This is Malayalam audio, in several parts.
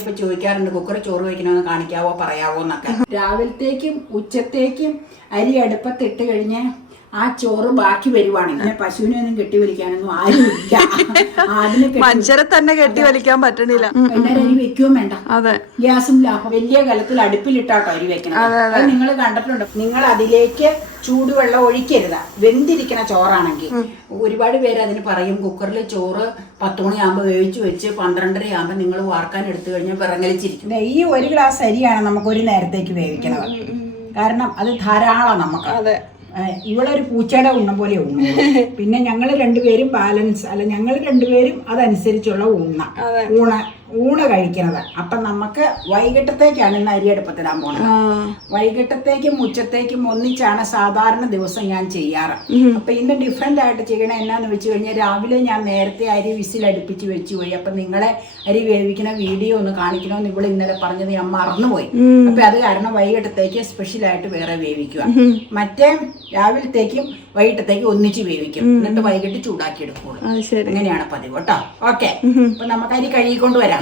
ഇപ്പൊ ചോദിക്കാറുണ്ട് കുക്കറിൽ ചോറ് വയ്ക്കണമെന്ന് കാണിക്കാവോ പറയാവോ എന്നൊക്കെ. രാവിലത്തേക്കും ഉച്ചത്തേക്കും അരി അടുപ്പത്തിട്ട് കഴിഞ്ഞ് ആ ചോറ് ബാക്കി വരുവാണെങ്കിൽ പശുവിനെ ഒന്നും കെട്ടിവലിക്കാനൊന്നും ആരുമില്ല. മനുഷ്യരെ തന്നെ കെട്ടി വലിക്കാൻ പറ്റണില്ല. വൈകുന്നേരം അരി വെക്കുകയും വേണ്ട. അതെ, ഗ്യാസും ലാഭം. വലിയ കലത്തിൽ അടുപ്പിലിട്ടാട്ടോ അരി വെക്കണം. അത് നിങ്ങൾ കണ്ടിട്ടുണ്ട്. നിങ്ങൾ അതിലേക്ക് ചൂടുവെള്ളം ഒഴിക്കരുത്. വെന്തിരിക്കണ ചോറാണെങ്കിൽ ഒരുപാട് പേര് അതിന് പറയും കുക്കറിൽ ചോറ് 10 മണിയാകുമ്പോൾ വേവിച്ച് വെച്ച് 12:30 ആകുമ്പോൾ നിങ്ങൾ വാർക്കാൻ എടുത്തു കഴിഞ്ഞാൽ വിറങ്ങലിച്ചിരിക്കും. ഈ 1 ഗ്ലാസ് അരിയാണ് നമുക്ക് ഒരു നേരത്തേക്ക് വേവിക്കണത്. കാരണം അത് ധാരാളം നമുക്ക്. അതെ, ഇവളൊരു പൂച്ചയുടെ ഉണ്ണം പോലെ ഊണ്. പിന്നെ ഞങ്ങൾ രണ്ടുപേരും ബാലൻസ് അല്ല, ഞങ്ങൾ രണ്ടുപേരും അതനുസരിച്ചുള്ള ഊണ് കഴിക്കുന്നത്. അപ്പൊ നമുക്ക് വൈകിട്ടത്തേക്കാണ് ഇന്ന് അരി അടുപ്പത്തിടാൻ പോണത്. വൈകിട്ടത്തേക്കും ഉച്ചത്തേക്കും ഒന്നിച്ചാണ് സാധാരണ ദിവസം ഞാൻ ചെയ്യാറ്. അപ്പൊ ഇന്ന് ഡിഫറെന്റ് ആയിട്ട് ചെയ്യണ എന്നാന്ന് വെച്ച് കഴിഞ്ഞാൽ രാവിലെ ഞാൻ നേരത്തെ അരി വിസിലടുപ്പിച്ച് വെച്ച് പോയി. അപ്പൊ നിങ്ങളെ അരി വേവിക്കണ വീഡിയോ ഒന്ന് കാണിക്കണമെന്ന് ഇവിടെ ഇന്നലെ പറഞ്ഞത് ഞാൻ മറന്നുപോയി. അപ്പൊ അത് കാരണം വൈകിട്ടത്തേക്ക് സ്പെഷ്യലായിട്ട് വേറെ വേവിക്കുക. മറ്റേ രാവിലത്തേക്കും വൈകിട്ടത്തേക്കും ഒന്നിച്ച് വേവിക്കും. എന്നിട്ട് വൈകിട്ട് ചൂടാക്കി എടുക്കുള്ളൂ. അങ്ങനെയാണ് പതിവ് കേട്ടോ. ഓക്കെ, അപ്പൊ നമുക്ക് അരി കഴുകിക്കൊണ്ട് വരാം.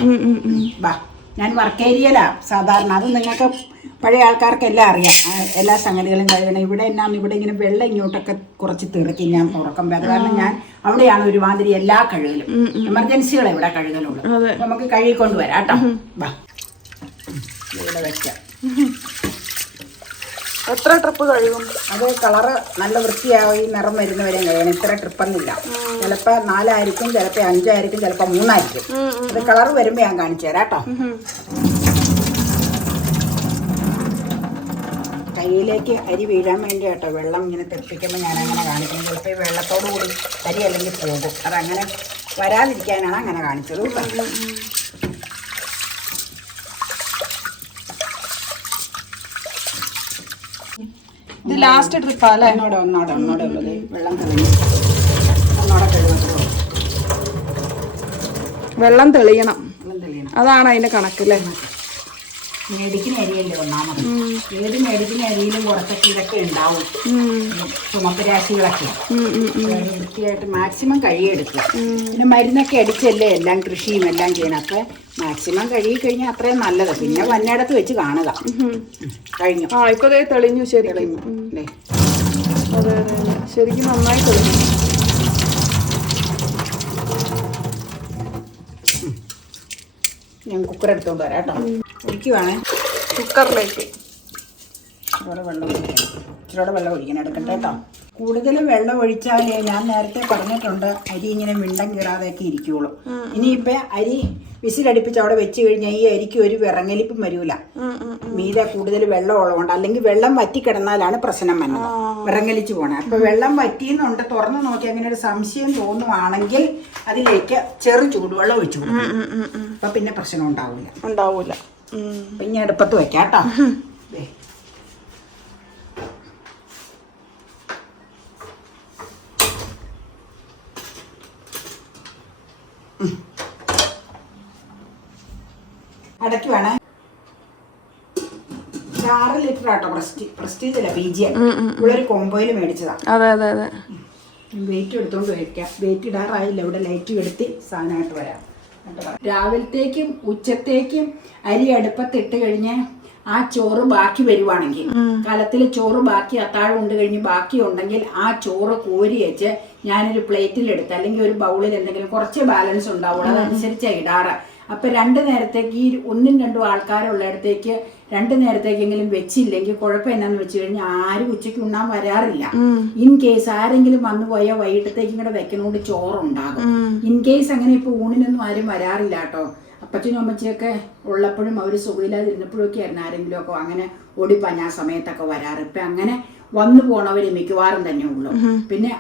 ബാ, ഞാൻ വർക്ക് ഏരിയയിലാ സാധാരണ. അത് നിങ്ങൾക്ക് പഴയ ആൾക്കാർക്കെല്ലാം അറിയാം. എല്ലാ സംഗതികളും കഴുകണം. ഇവിടെ എന്നാന്ന് ഇവിടെ ഇങ്ങനെ വെള്ളം ഇങ്ങോട്ടൊക്കെ കുറച്ച് തിറക്കി ഞാൻ തുറക്കുമ്പോൾ. അത് കാരണം ഞാൻ അവിടെയാണ് ഒരുമാതിരി എല്ലാ കഴുകലും. എമർജൻസികളെ ഇവിടെ കഴുകലുള്ളൂ. നമുക്ക് കഴുകിക്കൊണ്ട് വരാം കേട്ടോ. ബാ, ഇവിടെ വെക്കാം. എത്ര ട്രിപ്പ് കഴുകും? അത് കളറ് നല്ല വൃത്തിയായി നിറം വരുന്നവരെ കഴിയണം. ഇത്ര ട്രിപ്പൊന്നുമില്ല. ചിലപ്പോൾ 4 ആയിരിക്കും, ചിലപ്പോൾ 5 ആയിരിക്കും, ചിലപ്പോൾ 3 ആയിരിക്കും. അത് കളറ് വരുമ്പോൾ ഞാൻ കാണിച്ചു തരാം കേട്ടോ. കയ്യിലേക്ക് അരി വീഴാൻ വേണ്ടി കേട്ടോ വെള്ളം ഇങ്ങനെ തെപ്പിക്കുമ്പോൾ ഞാൻ അങ്ങനെ കാണിക്കുന്നത്. ചിലപ്പോൾ ഈ വെള്ളത്തോടു കൂടി അരി അല്ലെങ്കിൽ പോകും. അതങ്ങനെ വരാതിരിക്കാനാണ് അങ്ങനെ കാണിച്ചത് കേട്ടോ. ഇത് ലാസ്റ്റ് ട്രിപ്പാ അല്ലേ? ഒന്നോടെ ഉള്ളത് വെള്ളം തെളിഞ്ഞു. ഒന്നോടെ കഴുകുന്നത് വെള്ളം തെളിയണം. വെള്ളം തെളിയണം. അതാണ് അതിന്റെ കണക്കല്ലേ? മേടിക്കുന്ന അരിയല്ലേ ഒന്നാമത്. ഏത് മേടിക്കുന്ന അരിയിലും കുറച്ചൊക്കെ ഇതൊക്കെ ഉണ്ടാവും, ചുമപ്പ് രാശികളൊക്കെ. വൃത്തിയായിട്ട് മാക്സിമം കഴുകിയെടുക്കുക. പിന്നെ മരുന്നൊക്കെ അടിച്ചല്ലേ എല്ലാം കൃഷിയും എല്ലാം ചെയ്യണം. അപ്പൊ മാക്സിമം കഴുകി കഴിഞ്ഞാൽ അത്രയും നല്ലത്. പിന്നെ വന്നയിടത്ത് വെച്ച് കാണുക. കഴിഞ്ഞു. ഇപ്പൊ തെളിഞ്ഞു. ശരി, തെളിഞ്ഞു അല്ലേ? അതെ, ശരിക്കും നന്നായി തെളിഞ്ഞു. ഞാൻ കുക്കർ എടുത്തോണ്ട് വരാം കേട്ടോ. ഒഴിക്കുവാണേ കുക്കറിലേക്ക്. ഇച്ചിരി വെള്ളം ഒഴിക്കണം. എടുക്കട്ടെ കേട്ടോ. കൂടുതൽ വെള്ളം ഒഴിച്ചാലേ ഞാൻ നേരത്തെ പറഞ്ഞിട്ടുണ്ട് അരി ഇങ്ങനെ മിണ്ടം കീറാതെയൊക്കെ ഇരിക്കുള്ളൂ. ഇനിയിപ്പോ അരി വിസിലടുപ്പിച്ച് അവിടെ വെച്ച് കഴിഞ്ഞാൽ ഈ അരിക്ക് ഒരു വിറങ്ങലിപ്പും വരൂല. മീതെ കൂടുതൽ വെള്ളം ഉള്ളതുകൊണ്ട്. അല്ലെങ്കിൽ വെള്ളം വറ്റി കിടന്നാലാണ് പ്രശ്നം വന്നത്, വിറങ്ങലിച്ച് പോണേ. അപ്പൊ വെള്ളം വറ്റിയെന്നുണ്ട് തുറന്നു നോക്കി അങ്ങനെ ഒരു സംശയം തോന്നുവാണെങ്കിൽ അതിലേക്ക് ചെറു ചൂടുവെള്ളം ഒഴിച്ചു കൊടുക്കും. അപ്പൊ പിന്നെ പ്രശ്നം ഉണ്ടാവൂല. അപ്പൊ ഇനി അടുപ്പത്ത് വെക്കാം കേട്ടോ. അടയ്ക്ക് വേണേ. 6 ലിറ്റർ ആട്ടോ. പ്രസ്റ്റീജല്ല, PG. ഇവിടെ ഒരു കോമ്പോയിൽ മേടിച്ചതാ. അതെ. വെയിറ്റ് എടുത്തോണ്ട് വയ്ക്കാം. വെയിറ്റ് ഇടാറായില്ല. ഇവിടെ ലൈറ്റ് എടുത്ത് സാധനമായിട്ട് വരാം. രാവിലത്തേക്കും ഉച്ചത്തേക്കും അരി അടുപ്പത്തിട്ട് കഴിഞ്ഞ് ആ ചോറ് ബാക്കി വരുവാണെങ്കിൽ, കലത്തിൽ ചോറ് ബാക്കി അത്താഴം ഉണ്ട് കഴിഞ്ഞ് ബാക്കി ഉണ്ടെങ്കിൽ ആ ചോറ് കോരി വെച്ച് ഞാനൊരു പ്ലേറ്റിലെടുത്ത് അല്ലെങ്കിൽ ഒരു ബൗളിൽ എന്തെങ്കിലും കുറച്ച് ബാലൻസ് ഉണ്ടാവുള്ളൂ. അതനുസരിച്ചാണ് ഇടാറ്. അപ്പൊ 2 നേരത്തേക്ക് ഈ 1-2 ആൾക്കാരുള്ളിടത്തേക്ക് 2 നേരത്തേക്കെങ്കിലും വെച്ചില്ലെങ്കിൽ കുഴപ്പം എന്നാന്ന് വെച്ച് കഴിഞ്ഞാൽ ആരും ഉച്ചയ്ക്ക് ഉണ്ണാൻ വരാറില്ല. ഇൻ കേസ് ആരെങ്കിലും വന്നു പോയാൽ വൈകിട്ടത്തേക്കും കൂടെ വെക്കുന്നതുകൊണ്ട് ചോറുണ്ടാകും. ഇൻ കേസ് അങ്ങനെ ഇപ്പൊ ഊണിനൊന്നും ആരും വരാറില്ല കേട്ടോ. അപ്പച്ചനും അമ്മച്ചിയൊക്കെ ഉള്ളപ്പോഴും അവർ സുഖമില്ലാതിരുന്നപ്പോഴും ഒക്കെ ആയിരുന്നു ആരെങ്കിലും ഒക്കെ അങ്ങനെ ഓടിപ്പാഞ്ഞ ആ സമയത്തൊക്കെ വരാറ്. ഇപ്പൊ അങ്ങനെ വന്നു പോണവര് മിക്കവാറും തന്നെ ഉള്ളു. പിന്നെ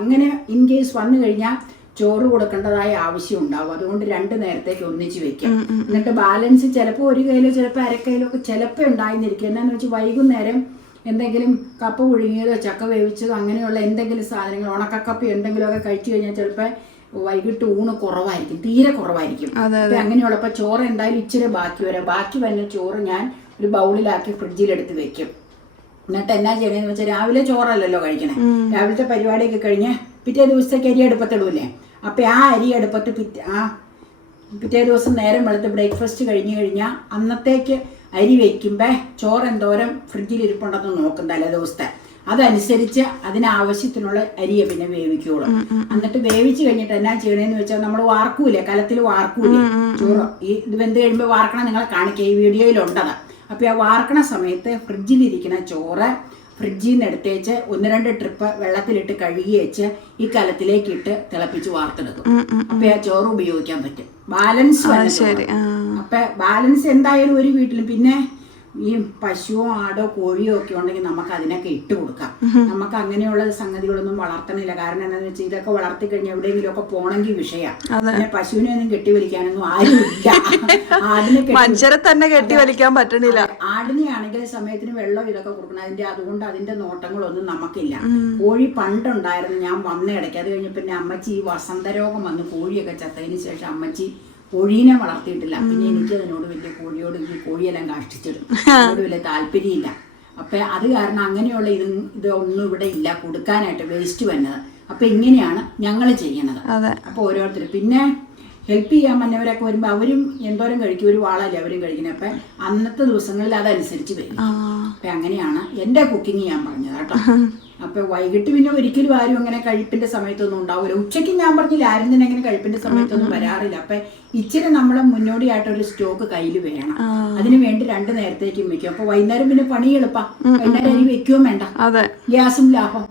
അങ്ങനെ ഇൻ കേസ് വന്നു കഴിഞ്ഞാൽ ചോറ് കൊടുക്കേണ്ടതായ ആവശ്യം ഉണ്ടാവും. അതുകൊണ്ട് 2 നേരത്തേക്ക് ഒന്നിച്ച് വെക്കാം. എന്നിട്ട് ബാലൻസ് ചിലപ്പോൾ 1 കിലോ ചിലപ്പോൾ 1/2 കിലോ ഒക്കെ ചിലപ്പോൾ ഉണ്ടായിരുന്നിരിക്കും. എന്നാന്ന് വെച്ചാൽ വൈകുന്നേരം എന്തെങ്കിലും കപ്പ പുഴുങ്ങിയതോ ചക്ക വേവിച്ചതോ അങ്ങനെയുള്ള എന്തെങ്കിലും സാധനങ്ങൾ, ഉണക്കക്കപ്പ എന്തെങ്കിലുമൊക്കെ കഴിച്ചു കഴിഞ്ഞാൽ ചിലപ്പോൾ വൈകിട്ട് ഊണ് കുറവായിരിക്കും, തീരെ കുറവായിരിക്കും. അപ്പൊ അങ്ങനെയുള്ളപ്പോൾ ചോറ് എന്തായാലും ഇച്ചിരി ബാക്കി വരുന്ന ചോറ് ഞാൻ ഒരു ബൗളിലാക്കി ഫ്രിഡ്ജിലെടുത്ത് വെക്കും. എന്നിട്ട് എന്നാ ചെയ്യണമെന്ന് വെച്ചാൽ രാവിലെ ചോറല്ലല്ലോ കഴിക്കണേ. രാവിലത്തെ പരിപാടിയൊക്കെ കഴിഞ്ഞ് പിറ്റേ ദിവസത്തേക്ക് അരി അടുപ്പത്തിടൂലേ. അപ്പൊ ആ അരി അടുപ്പത്ത് പിറ്റേ ദിവസം നേരം വെളുത്ത് ബ്രേക്ക്ഫാസ്റ്റ് കഴിഞ്ഞ് കഴിഞ്ഞാൽ അന്നത്തേക്ക് അരി വെക്കുമ്പോൾ ചോറ് എന്തോരം ഫ്രിഡ്ജിൽ ഇരിപ്പുണ്ടെന്ന് നോക്കും തലേ ദിവസത്തെ. അതനുസരിച്ച് അതിനാവശ്യത്തിനുള്ള അരിയെ പിന്നെ വേവിക്കുള്ളൂ. എന്നിട്ട് വേവിച്ച് കഴിഞ്ഞിട്ട് എന്നാ ചെയ്യണേന്ന് വെച്ചാൽ നമ്മൾ വാർക്കൂലേ, കലത്തിൽ വാർക്കൂലേ ചോറ്. ഇത് വെന്ത് കഴിയുമ്പോൾ വാർക്കണം നിങ്ങളെ കാണിക്കുക, ഈ വീഡിയോയിലുണ്ടത്. അപ്പോൾ ആ വാർക്കണ സമയത്ത് ഫ്രിഡ്ജിലിരിക്കുന്ന ചോറ് ഫ്രിഡ്ജിൽ നിന്ന് എടുത്തേച്ച് 1-2 ട്രിപ്പ് വെള്ളത്തിലിട്ട് കഴുകി വെച്ച് ഈ കലത്തിലേക്ക് ഇട്ട് തിളപ്പിച്ച് വാർത്തെടുക്കും. അപ്പൊ ആ ചോറ് ഉപയോഗിക്കാൻ പറ്റും. ബാലൻസ് അപ്പൊ ബാലൻസ് എന്തായാലും ഒരു വീട്ടിലും. പിന്നെ ഈ പശുവോ ആടോ കോഴിയോ ഒക്കെ ഉണ്ടെങ്കിൽ നമുക്ക് അതിനൊക്കെ ഇട്ട് കൊടുക്കാം. നമുക്ക് അങ്ങനെയുള്ള സംഗതികളൊന്നും വളർത്തണില്ല. കാരണം എന്താണെന്ന് വെച്ചാൽ ഇതൊക്കെ വളർത്തി കഴിഞ്ഞാൽ എവിടെയെങ്കിലും ഒക്കെ പോണെങ്കിൽ വിഷയമാണ്. പിന്നെ പശുവിനെ ഒന്നും കെട്ടിവലിക്കാനൊന്നും ആരുമില്ല. മനുഷ്യരെ തന്നെ കെട്ടിവലിക്കാൻ പറ്റണില്ല. ആടിനെയാണെങ്കിൽ സമയത്തിന് വെള്ളം ഇതൊക്കെ കൊടുക്കണം. അതുകൊണ്ട് അതിന്റെ നോട്ടങ്ങളൊന്നും നമുക്കില്ല. കോഴി പണ്ടുണ്ടായിരുന്നു, ഞാൻ വന്ന ഇടയ്ക്ക്. അത് കഴിഞ്ഞ പിന്നെ അമ്മച്ചി ഈ വസന്തരോഗം വന്ന് കോഴിയൊക്കെ ചത്തതിന് ശേഷം അമ്മച്ചി കോഴീനെ വളർത്തിയിട്ടില്ല. പിന്നെ എനിക്ക് അതിനോട് വലിയ കോഴിയോട് ഈ കോഴിയെല്ലാം കാഷ്ടിച്ചിടും, അതിനോട് വലിയ താല്പര്യമില്ല. അപ്പം അത് കാരണം അങ്ങനെയുള്ള ഇതൊന്നും ഇവിടെ ഇല്ല കൊടുക്കാനായിട്ട്, വേസ്റ്റ് വന്നത്. അപ്പം ഇങ്ങനെയാണ് ഞങ്ങൾ ചെയ്യണത്. അപ്പോൾ ഓരോരുത്തർ പിന്നെ ഹെൽപ്പ് ചെയ്യാൻ വന്നവരൊക്കെ വരുമ്പോൾ അവരും എന്തോരം കഴിക്കും, ഒരു വാളല്ലേ അവരും കഴിക്കുന്നത്. അപ്പം അന്നത്തെ ദിവസങ്ങളിൽ അതനുസരിച്ച് വരും. അപ്പം അങ്ങനെയാണ് എൻ്റെ കുക്കിങ് ഞാൻ പറഞ്ഞത് കേട്ടോ. അപ്പൊ വൈകിട്ട് പിന്നെ ഒരിക്കലും ആരും അങ്ങനെ കഴിപ്പിന്റെ സമയത്തൊന്നും ഉണ്ടാവില്ല. ഉച്ചയ്ക്ക് ഞാൻ പറഞ്ഞില്ല, ആരും തന്നെ അങ്ങനെ കഴിപ്പിന്റെ സമയത്തൊന്നും വരാറില്ല. അപ്പൊ ഇച്ചിരി നമ്മളെ മുന്നോടിയായിട്ട് ഒരു സ്റ്റോക്ക് കയ്യിൽ വേണം. അതിന് വേണ്ടി 2 നേരത്തേക്കും വെക്കും. അപ്പൊ വൈകുന്നേരം പിന്നെ പണി എളുപ്പാ. വൈകുന്നേരം അരി വെക്കുകയും വേണ്ട, ഗ്യാസും ലാഭം.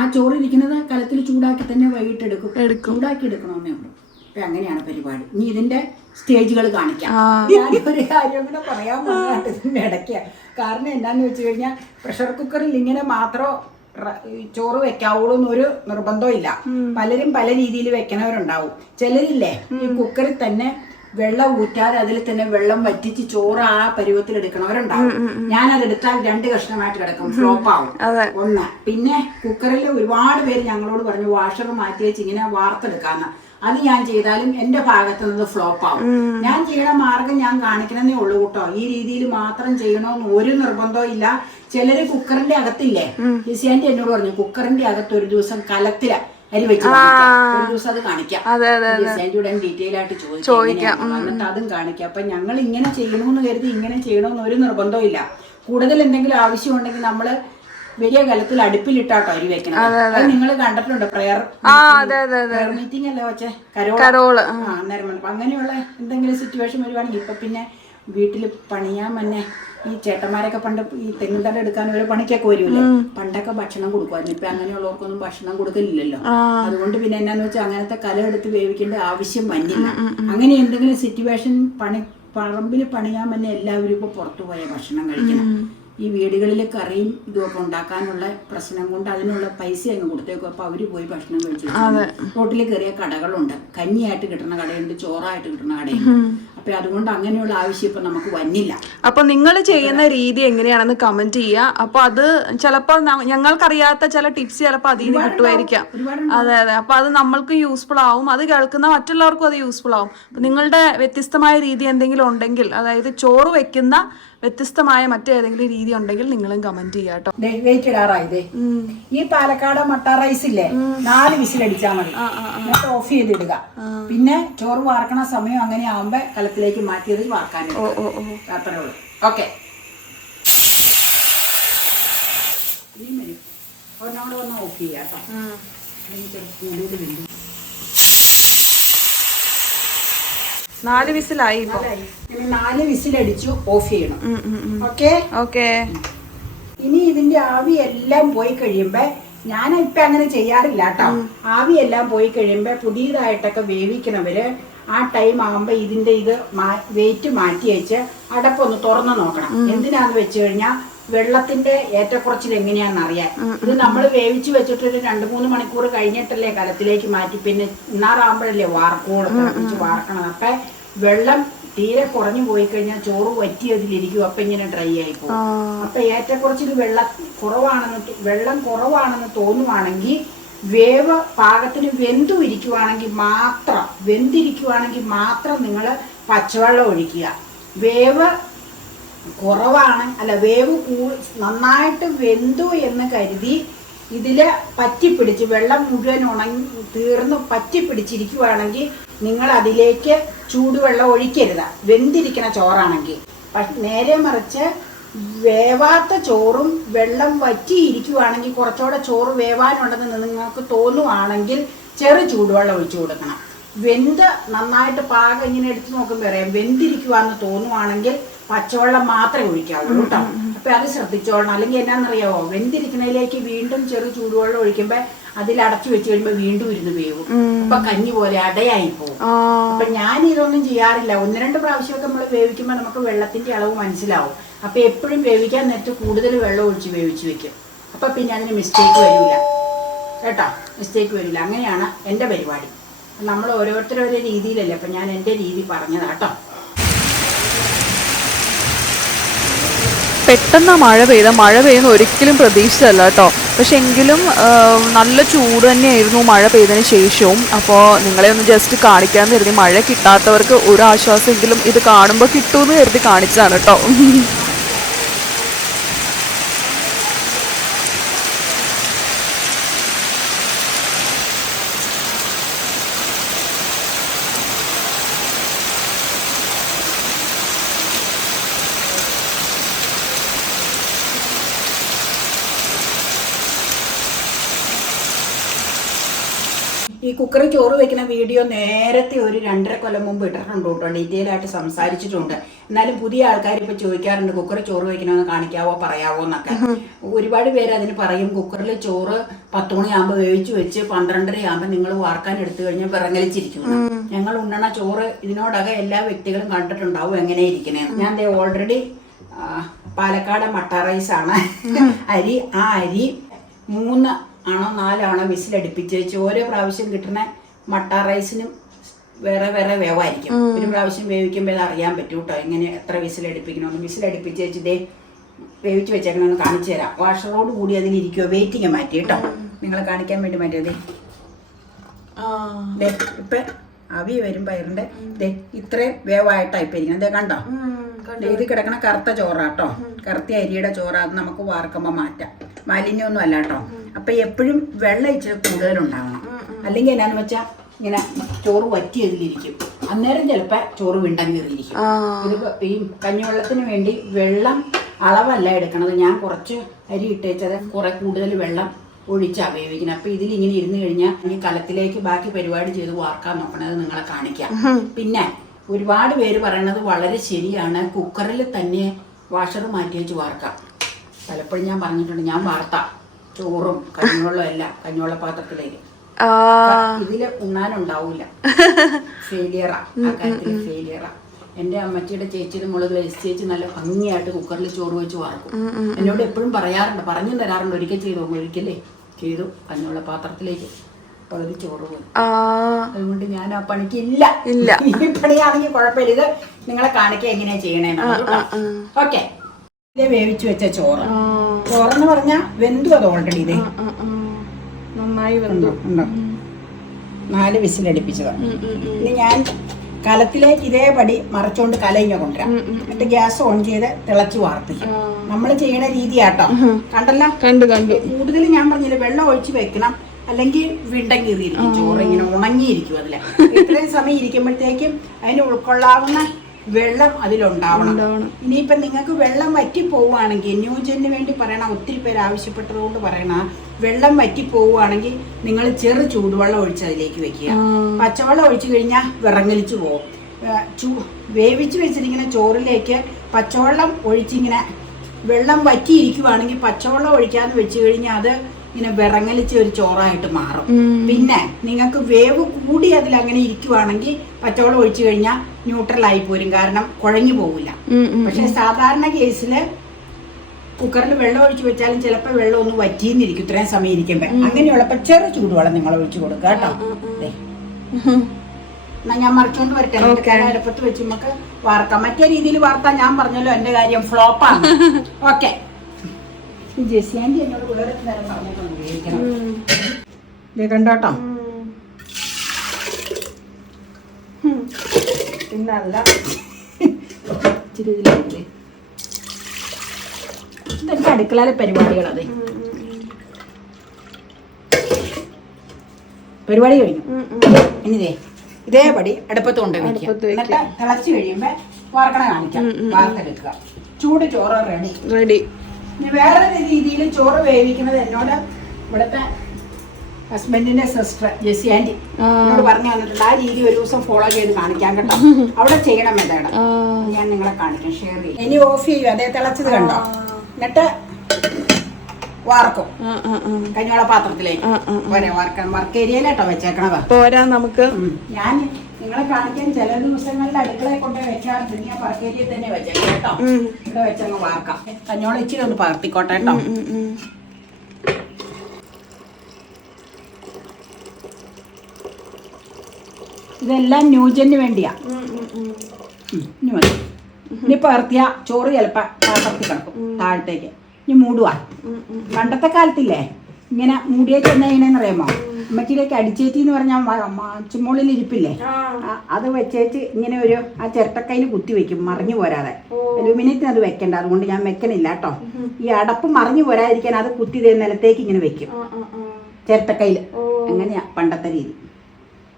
ആ ചോറ് ഇരിക്കുന്നത് കലത്തിൽ ചൂടാക്കി തന്നെ വൈകിട്ട് എടുക്കും. ചൂടാക്കി എടുക്കണമെന്നേ ഉള്ളൂ. അപ്പൊ അങ്ങനെയാണ് പരിപാടി. ഇനി ഇതിന്റെ സ്റ്റേജുകൾ കാണിക്കാം. ഞാനൊരു കാര്യം കൂടെ പറയാൻ പറഞ്ഞിട്ട് ഇതിന്റെ ഇടയ്ക്ക്. കാരണം എന്താന്ന് വെച്ച് കഴിഞ്ഞാൽ പ്രഷർ കുക്കറിൽ ഇങ്ങനെ മാത്രം ചോറ് വെക്കാവുള്ളൂ എന്നൊരു നിർബന്ധവും ഇല്ല. പലരും പല രീതിയിൽ വെക്കണവരുണ്ടാവും. ചിലരില്ലേ ഈ കുക്കറിൽ തന്നെ വെള്ളം ഊറ്റാതെ അതിൽ തന്നെ വെള്ളം വറ്റിച്ച് ചോറ് ആ പരുവത്തിൽ എടുക്കണവരുണ്ടാവും. ഞാനതെടുത്താൽ 2 കഷ്ണമായിട്ട് കിടക്കും, ഫ്ലോപ്പ് ആവും. ഒന്ന് പിന്നെ കുക്കറിൽ ഒരുപാട് പേര് ഞങ്ങളോട് പറഞ്ഞു വാഷർ മാറ്റി വെച്ച് ഇങ്ങനെ വാർത്തെടുക്കാന്ന്. അത് ഞാൻ ചെയ്താലും എന്റെ ഭാഗത്ത് നിന്ന് ഫ്ലോപ്പ് ആവും. ഞാൻ ചെയ്യണ മാർഗം ഞാൻ കാണിക്കണമെന്നേ ഉള്ളൂ കേട്ടോ. ഈ രീതിയിൽ മാത്രം ചെയ്യണമെന്ന് ഒരു നിർബന്ധവും ഇല്ല. ചിലര് കുക്കറിന്റെ അകത്തില്ലേ, ലിസിയാൻറ്റി എന്നോട് പറഞ്ഞു കുക്കറിന്റെ അകത്ത് ഒരു ദിവസം കലത്തില അരി വെച്ച് ഒരു ദിവസം അത് കാണിക്കാം. ലിസിയാൻറ്റിയുടെ ഡീറ്റെയിൽ ആയിട്ട് ചോദിക്കാം, എന്നിട്ട് അതും കാണിക്കാം. അപ്പൊ ഞങ്ങൾ ഇങ്ങനെ ചെയ്യണമെന്ന് കരുതി ഇങ്ങനെ ചെയ്യണമെന്ന് ഒരു നിർബന്ധവും ഇല്ല. കൂടുതൽ എന്തെങ്കിലും ആവശ്യമുണ്ടെങ്കിൽ നമ്മള് വലിയ കലത്തിൽ അടുപ്പിലിട്ടാട്ടോ അരി വെക്കണം. അത് നിങ്ങൾ കണ്ടിട്ടുണ്ടോ പ്രയർ മീറ്റിംഗ് അല്ലേ വെച്ചേ കരോള്. അന്നേരം അങ്ങനെയുള്ള എന്തെങ്കിലും സിറ്റുവേഷൻ വരുവാണെങ്കിൽ ഇപ്പൊ പിന്നെ വീട്ടിൽ പണിയാൻ തന്നെ ഈ ചേട്ടന്മാരൊക്കെ പണ്ട് ഈ തെങ്ങുതട എടുക്കാൻ ഒരു പണിക്കൊക്കെ വരുമല്ലോ. പണ്ടൊക്കെ ഭക്ഷണം കൊടുക്കുമായിരുന്നു. ഇപ്പൊ അങ്ങനെയുള്ളവർക്കൊന്നും ഭക്ഷണം കൊടുക്കലില്ലല്ലോ. അതുകൊണ്ട് പിന്നെ എന്നാന്ന് വെച്ചാൽ അങ്ങനത്തെ കല എടുത്ത് വേവിക്കേണ്ട ആവശ്യം വന്നില്ല. അങ്ങനെ എന്തെങ്കിലും സിറ്റുവേഷൻ പറമ്പിൽ പണിയാൻ തന്നെ എല്ലാവരും ഇപ്പൊ പുറത്തു പോയ ഭക്ഷണം കഴിക്കണം. ഈ വീടുകളിൽ കറിയും ഇതുമൊക്കെ ഉണ്ടാക്കാനുള്ള പ്രശ്നം കൊണ്ട് അതിനുള്ള പൈസ അങ്ങ് കൊടുത്തേക്കും. അപ്പൊ അവര് പോയി ഭക്ഷണം കഴിച്ചു. റോട്ടിൽ കയറിയ കടകളുണ്ട്, കഞ്ഞിയായിട്ട് കിട്ടുന്ന കടയുണ്ട്, ചോറായിട്ട് കിട്ടുന്ന കടയുണ്ട്. അപ്പൊ അതുകൊണ്ട് അങ്ങനെയുള്ള ആവശ്യം ഇപ്പൊ നമുക്ക് വന്നില്ല. അപ്പൊ നിങ്ങൾ ചെയ്യുന്ന രീതി എങ്ങനെയാണെന്ന് കമന്റ് ചെയ്യുക. അപ്പൊ അത് ചിലപ്പോൾ ഞങ്ങൾക്കറിയാത്ത ചില ടിപ്സ് ചിലപ്പോൾ അതിൽ നിന്ന് കിട്ടുമായിരിക്കാം. അതെ. അപ്പൊ അത് നമ്മൾക്ക് യൂസ്ഫുൾ ആവും, അത് കേൾക്കുന്ന മറ്റുള്ളവർക്കും അത് യൂസ്ഫുൾ ആവും. നിങ്ങളുടെ വ്യത്യസ്തമായ രീതി എന്തെങ്കിലും ഉണ്ടെങ്കിൽ, അതായത് ചോറ് വെക്കുന്ന വ്യത്യസ്തമായ മറ്റേതെങ്കിലും രീതി ഉണ്ടെങ്കിൽ നിങ്ങളും കമന്റ് ചെയ്യാം കേട്ടോ. വെയിറ്റ് ഇടാറായതേ. ഈ പാലക്കാട് മട്ട റൈസ് ഇല്ലേ, 4 വിസിലടിച്ചാൽ മതി, എന്നിട്ട് ഓഫ് ചെയ്തിടുക. പിന്നെ ചോറ് വാർക്കണ സമയം അങ്ങനെ ആവുമ്പോ കലത്തിലേക്ക് മാറ്റിയത് വാർക്കാനും അത്രേ ഉള്ളൂ. ഓക്കെ, ഒന്നോട് ഒന്ന് ഓഫ് ചെയ്യാം കേട്ടോ. 4 വിസിലായി. 4 വിസിലടിച്ചു, ഓഫ് ചെയ്യണം. ഓക്കെ. ഇനി ഇതിന്റെ ആവി എല്ലാം പോയി കഴിയുമ്പോ, ഞാൻ ഇപ്പൊ അങ്ങനെ ചെയ്യാറില്ല കേട്ടോ. ആവി എല്ലാം പോയി കഴിയുമ്പോ പുതിയതായിട്ടൊക്കെ വേവിക്കണവര് ആ ടൈം ആകുമ്പോ ഇതിന്റെ വെയിറ്റ് മാറ്റി വെച്ച് അടപ്പൊന്ന് തുറന്നു നോക്കണം. എന്തിനാന്ന് വെച്ച് കഴിഞ്ഞാൽ വെള്ളത്തിന്റെ ഏറ്റക്കുറച്ചിൽ എങ്ങനെയാണെന്ന് അറിയാൻ. ഇത് നമ്മൾ വേവിച്ച് വെച്ചിട്ട് ഒരു 2-3 മണിക്കൂർ കഴിഞ്ഞിട്ടല്ലേ കലത്തിലേക്ക് മാറ്റി പിന്നെ ഇന്നാറാകുമ്പോഴല്ലേ വാർക്കണം. അപ്പൊ വെള്ളം തീരെ കുറഞ്ഞു പോയി കഴിഞ്ഞാൽ ചോറ് വറ്റിയതിലിരിക്കും. അപ്പൊ ഇങ്ങനെ ഡ്രൈ ആയി പോകും. അപ്പൊ ഏറ്റക്കുറച്ചിൽ വെള്ളം കുറവാണെന്ന് തോന്നുവാണെങ്കിൽ, വേവ് പാകത്തിന് വെന്തിരിക്കുവാണെങ്കിൽ മാത്രം നിങ്ങൾ പച്ചവെള്ളം ഒഴിക്കുക. വേവ് കുറവാണ്, വേവ് നന്നായിട്ട് വെന്തു എന്ന് കരുതി ഇതില് പറ്റിപ്പിടിച്ച് വെള്ളം മുഴുവൻ ഉണങ്ങി തീർന്ന് പറ്റിപ്പിടിച്ചിരിക്കുവാണെങ്കിൽ നിങ്ങൾ അതിലേക്ക് ചൂടുവെള്ളം ഒഴിക്കരുത്, വെന്തിരിക്കണ ചോറാണെങ്കിൽ. നേരെ മറിച്ച് വേവാത്ത ചോറും വെള്ളം വറ്റിയിരിക്കുവാണെങ്കിൽ കുറച്ചുകൂടെ ചോറ് വേവാനുണ്ടെന്ന് നിങ്ങൾക്ക് തോന്നുവാണെങ്കിൽ ചെറു ചൂടുവെള്ളം ഒഴിച്ചു കൊടുക്കണം. വെന്ത് നന്നായിട്ട് പാകം ഇങ്ങനെ എടുത്ത് നോക്കുമ്പോൾ പറയാം വെന്തിരിക്കുവാന്ന് തോന്നുവാണെങ്കിൽ പച്ചവെള്ളം മാത്രമേ ഒഴിക്കാവുള്ളൂ കേട്ടോ. അപ്പൊ അത് ശ്രദ്ധിച്ചോളണം. അല്ലെങ്കിൽ എന്നാന്നറിയാവോ, വെന്തിരിക്കുന്നതിലേക്ക് വീണ്ടും ചെറു ചൂടുവെള്ളം ഒഴിക്കുമ്പോ അതിൽ അടച്ചു വെച്ച് കഴിയുമ്പോ വീണ്ടും ഇരുന്ന് വേവും. അപ്പൊ കഞ്ഞി പോലെ അടയായി പോകും. അപ്പൊ ഞാൻ ഇതൊന്നും ചെയ്യാറില്ല. 1-2 പ്രാവശ്യമൊക്കെ നമ്മൾ വേവിക്കുമ്പോ നമുക്ക് വെള്ളത്തിന്റെ അളവ് മനസ്സിലാവും. അപ്പൊ എപ്പോഴും വേവിക്കാൻ നേരത്ത് കൂടുതൽ വെള്ളം ഒഴിച്ച് വേവിച്ച് വെക്കും. അപ്പൊ പിന്നെ അതിന് മിസ്റ്റേക്ക് വരില്ല കേട്ടോ, മിസ്റ്റേക്ക് വരില്ല. അങ്ങനെയാണ് എൻ്റെ പരിപാടി. നമ്മൾ ഓരോരുത്തരും ഓരോ രീതിയിലല്ലേ, അപ്പം ഞാൻ എൻ്റെ രീതി പറഞ്ഞതാട്ടോ. പെട്ടെന്ന് മഴ പെയ്യുന്ന ഒരിക്കലും പ്രതീക്ഷിച്ചല്ല കേട്ടോ. പക്ഷെ എങ്കിലും നല്ല ചൂട് തന്നെയായിരുന്നു മഴ പെയ്തതിന് ശേഷവും. അപ്പോൾ നിങ്ങളെ ഒന്ന് ജസ്റ്റ് കാണിക്കാമെന്ന് കരുതി, മഴ കിട്ടാത്തവർക്ക് ഒരു ആശ്വാസമെങ്കിലും ഇത് കാണുമ്പോൾ കിട്ടുമെന്ന് കരുതി കാണിച്ചതാണ് കേട്ടോ. ഈ കുക്കറിൽ ചോറ് വെക്കുന്ന വീഡിയോ നേരത്തെ ഒരു 2.5 കൊല്ലം മുമ്പ് ഇട്ടിട്ടുണ്ട് കേട്ടോ, ഡീറ്റെയിൽ ആയിട്ട് സംസാരിച്ചിട്ടുണ്ട്. എന്നാലും പുതിയ ആൾക്കാർ ഇപ്പൊ ചോദിക്കാറുണ്ട് കുക്കറിൽ ചോറ് വെക്കണമെന്ന് കാണിക്കാവോ പറയാവോ എന്നൊക്കെ. ഒരുപാട് പേര് അതിന് പറയും. കുക്കറിൽ ചോറ് 10 മണിയാകുമ്പോൾ വേവിച്ച് വെച്ച് 12:30 ആകുമ്പോൾ നിങ്ങൾ വാർക്കാൻ എടുത്തു കഴിഞ്ഞാൽ വിറങ്ങലിച്ചിരിക്കുന്നു. ഞങ്ങൾ ഉണ്ണണ ചോറ് ഇതിനോടകം എല്ലാ വ്യക്തികളും കണ്ടിട്ടുണ്ടാവും എങ്ങനെ ഇരിക്കണേ. ഞാൻ ഓൾറെഡി പാലക്കാട് മട്ട റൈസ് ആണ് അരി. ആ അരി 3 ആണോ 4 ആണോ വിസിലടുപ്പിച്ച് വെച്ച് ഓരോ പ്രാവശ്യം കിട്ടുന്ന മട്ട റൈസിനും വേറെ വേറെ വേവായിരിക്കും. ഒരു പ്രാവശ്യം വേവിക്കുമ്പോൾ ഇത് അറിയാൻ പറ്റും കേട്ടോ, എങ്ങനെ എത്ര വിസിലടുപ്പിക്കണമെന്ന്. വിസിലടുപ്പിച്ച് വെച്ച് ഇതേ വേവിച്ച് വെച്ചേക്കണമെന്ന് കാണിച്ചു തരാം. വാഷറോട് കൂടി അതിലിരിക്കുമോ, വെയിറ്റിങ് മാറ്റി കേട്ടോ, നിങ്ങളെ കാണിക്കാൻ വേണ്ടി മാറ്റിയതേ. ഇപ്പം അവി വരും പയറിൻ്റെ ഇത്രയും വേവായിട്ടാണ് ഇപ്പം ഇരിക്കുന്നത്. കണ്ടോ, ഇത് കിടക്കണ കറുത്ത ചോറാട്ടോ, കറുത്ത അരിയുടെ ചോറ്. അത് നമുക്ക് വാർക്കുമ്പോൾ മാറ്റാം, മാലിന്യമൊന്നും അല്ല കേട്ടോ. അപ്പം എപ്പോഴും വെള്ളം ഇച്ചിരി കൂടുതലുണ്ടാവണം. അല്ലെങ്കിൽ എന്നാന്ന് വെച്ചാൽ ഇങ്ങനെ ചോറ് വറ്റിയതിലിരിക്കും, അന്നേരം ചിലപ്പോൾ ചോറ് വിണ്ടം കയറിയിരിക്കും. ഇത് ഈ കഞ്ഞിവെള്ളത്തിന് വേണ്ടി വെള്ളം അളവല്ല എടുക്കണത്. ഞാൻ കുറച്ച് അരി ഇട്ടേച്ചത് കുറെ കൂടുതൽ വെള്ളം ഒഴിച്ചാ വേവിക്കുന്നത്. അപ്പൊ ഇതിലിങ്ങനെ ഇരുന്ന് കഴിഞ്ഞാൽ ഈ കലത്തിലേക്ക് ബാക്കി പരിപാടി ചെയ്ത് വാർക്കാൻ നോക്കണത് നിങ്ങളെ കാണിക്കാം. പിന്നെ ഒരുപാട് പേര് പറയണത് വളരെ ശരിയാണ്, കുക്കറിൽ തന്നെ വാഷർ മാറ്റി വെച്ച് വാർക്കാം. പലപ്പോഴും ഞാൻ പറഞ്ഞിട്ടുണ്ട്, ഞാൻ വാർത്താം ചോറും കഞ്ഞിവെള്ളം എല്ലാം കഞ്ഞിവെള്ള പാത്രത്തിലേക്ക്. ഇതില് ഉണ്ണാനുണ്ടാവൂല, ഫെയിലിയറാ ആ കാര്യത്തില്, ഫെയിലിയറാ. എൻ്റെ അമ്മച്ചിയുടെ ചേച്ചിയുടെ മുളക് ചേച്ചി നല്ല ഭംഗിയായിട്ട് കുക്കറിൽ ചോറ് വെച്ച് വാർക്കും. എന്നോട് എപ്പോഴും പറയാറുണ്ട്, പറഞ്ഞു തരാറുണ്ട്, ഒരിക്കൽ ചെയ്തു, ഒരിക്കലേ ചെയ്തു കഞ്ഞിവെള്ള പാത്രത്തിലേക്ക് പകുതി ചോറ് പോയി. അതുകൊണ്ട് ഞാൻ ആ പണിക്ക് ഇല്ല. ഈ പണിയാണെങ്കിൽ കുഴപ്പമില്ല. ഇത് നിങ്ങളെ കാണിക്കാൻ എങ്ങനെയാ ചെയ്യണേന്ന്. ഓക്കെ, ഇതേ വേവിച്ചു വെച്ച ചോറ്. ചോറെന്ന് പറഞ്ഞാൽ വെന്തു. അത് ഓൾറെഡി ഇതേ നന്നായി വെന്തു. 4 വിസിലടിപ്പിച്ചതാണ്. ഇനി ഞാൻ കലത്തിലേക്ക് ഇതേപടി മറച്ചോണ്ട് കലയിങ്ങ കൊണ്ടുവരാം. എന്നിട്ട് ഗ്യാസ് ഓൺ ചെയ്ത് തിളച്ച് വാർപ്പിക്കും. നമ്മൾ ചെയ്യണ രീതിയാട്ടോ. കണ്ടല്ലോ, കണ്ടു. കൂടുതൽ ഞാൻ പറഞ്ഞില്ല, വെള്ളം ഒഴിച്ച് വെക്കണം, അല്ലെങ്കിൽ വിണ്ടം കീറിയിരിക്കും ചോറ്, ഇങ്ങനെ ഉണങ്ങിയിരിക്കും. അതില് ഇത്രയും സമയം ഇരിക്കുമ്പോഴത്തേക്കും അതിന് ഉൾക്കൊള്ളാവുന്ന വെള്ളം അതിലുണ്ടാവണം. ഇനിയിപ്പം നിങ്ങൾക്ക് വെള്ളം വറ്റി പോവുകയാണെങ്കിൽ, ന്യൂജന് വേണ്ടി പറയണ, ഒത്തിരി പേര് ആവശ്യപ്പെട്ടത് കൊണ്ട് പറയണ, വെള്ളം വറ്റി പോവുകയാണെങ്കിൽ നിങ്ങൾ ചെറു ചൂടുവെള്ളം ഒഴിച്ച് അതിലേക്ക് വെക്കുക. പച്ചവെള്ളം ഒഴിച്ചു കഴിഞ്ഞാൽ വിറങ്ങലിച്ചു പോകും. വേവിച്ച് വെച്ചിരിക്കുന്ന ചോറിലേക്ക് പച്ചവെള്ളം ഒഴിച്ചിങ്ങനെ വെള്ളം വറ്റിയിരിക്കുവാണെങ്കിൽ പച്ചവെള്ളം ഒഴിക്കാന്ന് വെച്ച് കഴിഞ്ഞാൽ അത് ഇങ്ങനെ വിറങ്ങലിച്ച ഒരു ചോറായിട്ട് മാറും. പിന്നെ നിങ്ങൾക്ക് വേവ് കൂടി അതിൽ അങ്ങനെ ഇരിക്കുവാണെങ്കിൽ പച്ചവെള്ളം ഒഴിച്ചു കഴിഞ്ഞാൽ ന്യൂട്രൽ ആയി പോരും, കാരണം കുഴഞ്ഞു പോകില്ല. പക്ഷെ സാധാരണ കേസിൽ കുക്കറിൽ വെള്ളം ഒഴിച്ചു വെച്ചാലും ചിലപ്പോൾ വെള്ളം ഒന്ന് വറ്റിന്നിരിക്കും ഇത്രയും സമയം ഇരിക്കുമ്പോൾ. അങ്ങനെയുള്ളപ്പോൾ ചെറു ചൂടുവെള്ളം നിങ്ങൾ ഒഴിച്ചു കൊടുക്കുക കേട്ടോ. എന്നാ ഞാൻ മറിച്ചോണ്ട് വരട്ടെ, അടുപ്പത്ത് വെച്ച് നമുക്ക് വാർക്കാം. മറ്റേ രീതിയിൽ വാർത്താൻ ഞാൻ പറഞ്ഞല്ലോ എന്റെ കാര്യം ഫ്ലോപ്പാണ്. ഓക്കെ, ജെസ്സിയാൻറ്റി എന്നോട് വളരെ നേരം പറഞ്ഞിട്ടുണ്ട് ഉപയോഗിക്കണം. ഇത് കണ്ടോട്ടോ, പിന്നല്ല ഇച്ചിരി ഇതില്ലേ, ഇതൊക്കെ അടുക്കളയിലെ പരിപാടികളതെ. പരിപാടി കഴിഞ്ഞു. ഇനി ഇതേപടി അടുപ്പത്ത് കൊണ്ട് വെക്കുക. എന്നിട്ട് തിളച്ച് കഴിയുമ്പോൾ വാർക്കണ കാണിക്കാം. വാർത്തെടുക്കുക. ചൂട് ചോറ് റെഡി. ഇനി വേറെ രീതിയിൽ ചോറ് വേവിക്കുന്നത് എന്നോട് ഇവിടുത്തെ ഹസ്ബൻഡിന്റെ സിസ്റ്റർ ജെസി ആന്റി എന്നോട് പറഞ്ഞു തന്നിട്ടുണ്ട്. ആ രീതി ഒരു ദിവസം ഫോളോ ചെയ്ത് കാണിക്കാം കേട്ടോ. അവിടെ ചെയ്യണം മെത്തേഡ് ഞാൻ നിങ്ങളെ കാണിക്കാം, ഷെയർ ചെയ്യും. ഇനി ഓഫ് ചെയ്യും. അതേ തിളച്ചത് കണ്ടോ. എന്നിട്ട് വാർക്കും കഞ്ഞോള പാത്രത്തിലേക്ക്. വർക്കേരിയയിലാട്ടോ വെച്ചേക്കണത്. പോരാ നമുക്ക്. ഞാൻ നിങ്ങളെ കാണിക്കാൻ ചില ദിവസങ്ങളിൽ അടുക്കളയെ കൊണ്ട് വെക്കാറുണ്ട്. ഞാൻ വർക്കേരിയയിൽ തന്നെ വെച്ചേക്കാം കേട്ടോ. ഇവിടെ വെച്ചങ്ങ് വാർക്കാം. കഞ്ഞോള ഇച്ചിരി ഒന്ന് പകർത്തിക്കോട്ടെ കേട്ടോ. ഇതെല്ലാം ന്യൂജന് വേണ്ടിയാ. ഇനി മതി. ഇനി പകർത്തിയ ചോറ് ചിലപ്പോ പാത്രത്തിൽ കിടക്കും താഴത്തേക്ക്. ഇനി മൂടുക. പണ്ടത്തെ കാലത്തില്ലേ ഇങ്ങനെ മൂടിയെ ചെന്നറിയാമോ, അമ്മച്ചിയിലേക്ക് അടിച്ചേറ്റി എന്ന് പറഞ്ഞാൽ ചുമോളിൽ ഇരിപ്പില്ലേ, അത് വെച്ചേച്ച് ഇങ്ങനെ ഒരു ആ ചിരട്ടക്കയിൽ കുത്തി വെക്കും മറിഞ്ഞു പോരാതെ. അലൂമിനിയത്തിന് അത് വെക്കണ്ട, അതുകൊണ്ട് ഞാൻ വെക്കണില്ല കേട്ടോ. ഈ അടപ്പ് മറിഞ്ഞു പോരാതിരിക്കാൻ അത് കുത്തി നിലത്തേക്ക് ഇങ്ങനെ വെക്കും ചിരട്ടക്കയിൽ. അങ്ങനെയാ പണ്ടത്തെ രീതി.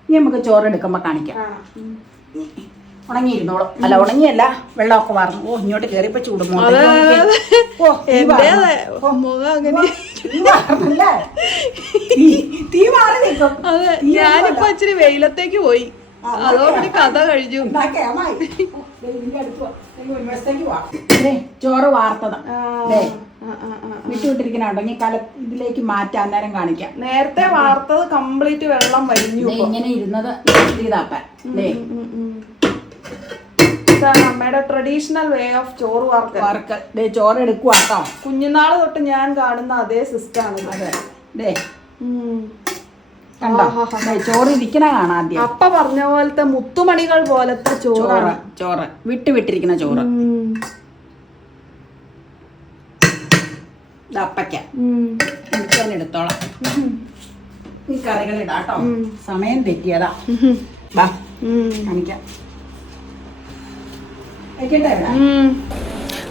ഇനി നമുക്ക് ചോറെടുക്കുമ്പോ കാണിക്കാം. ഉണങ്ങിയിരുന്നോളും. അല്ല ഉണങ്ങിയല്ല, വെള്ളമൊക്കെ വാർന്നു. ഓ ഇങ്ങോട്ട് കേറിയപ്പോ ചൂട് ഞാനിപ്പോ ഇച്ചിരി വെയിലത്തേക്ക് പോയി, അതോടെ കഥ കഴിഞ്ഞു. ചോറ് വാർത്തതാ വിട്ടുവിട്ടിരിക്കണോ. ഇനി ഇതിലേക്ക് മാറ്റാൻ അന്നേരം കാണിക്കാം. നേരത്തെ വാർത്തത് കംപ്ലീറ്റ് വെള്ളം വലിഞ്ഞു. ഇങ്ങനെ ഇരുന്നത് ഇതാപ്പാൻ. നമ്മുടെ ട്രഡീഷണൽ വേ ഓഫ് ചോറ് വാർക്കൽ. ചോറ് എടുക്കുവാട്ടോ. കുഞ്ഞുനാള് തൊട്ട് ഞാൻ കാണുന്ന അതേ സിസ്റ്റമാണ്. അതെ കണ്ടോ, ചോറ് ഇരിക്കണ കാണാം. ആദ്യം അപ്പ പറഞ്ഞ പോലത്തെ മുത്തുമണികൾ പോലത്തെ ചോറ് വിട്ടിരിക്കുന്ന ചോറ്. അപ്പയ്ക്ക ഞാൻ എടുത്തോളാം. ഈ കറികൾ ഇടാട്ടോ. സമയം തെറ്റിയതാ. ബാ കാണിക്കാം.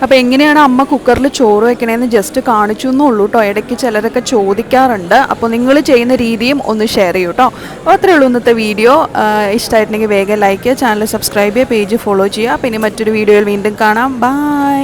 അപ്പോൾ എങ്ങനെയാണ് അമ്മ കുക്കറിൽ ചോറ് വെക്കണേന്ന് ജസ്റ്റ് കാണിച്ചു എന്നുള്ളൂ കേട്ടോ. ഇടയ്ക്ക് ചിലരൊക്കെ ചോദിക്കാറുണ്ട്. അപ്പോൾ നിങ്ങൾ ചെയ്യുന്ന രീതിയും ഒന്ന് ഷെയർ ചെയ്യൂ കേട്ടോ. അത്രയേ ഉള്ളൂ ഇന്നത്തെ വീഡിയോ. ഇഷ്ടമായിട്ടുണ്ടെങ്കിൽ വേഗം ലൈക്ക് ചെയ്യുക, ചാനൽ സബ്സ്ക്രൈബ് ചെയ്യുക, പേജ് ഫോളോ ചെയ്യുക. പിന്നെ മറ്റൊരു വീഡിയോയിൽ വീണ്ടും കാണാം. ബൈ.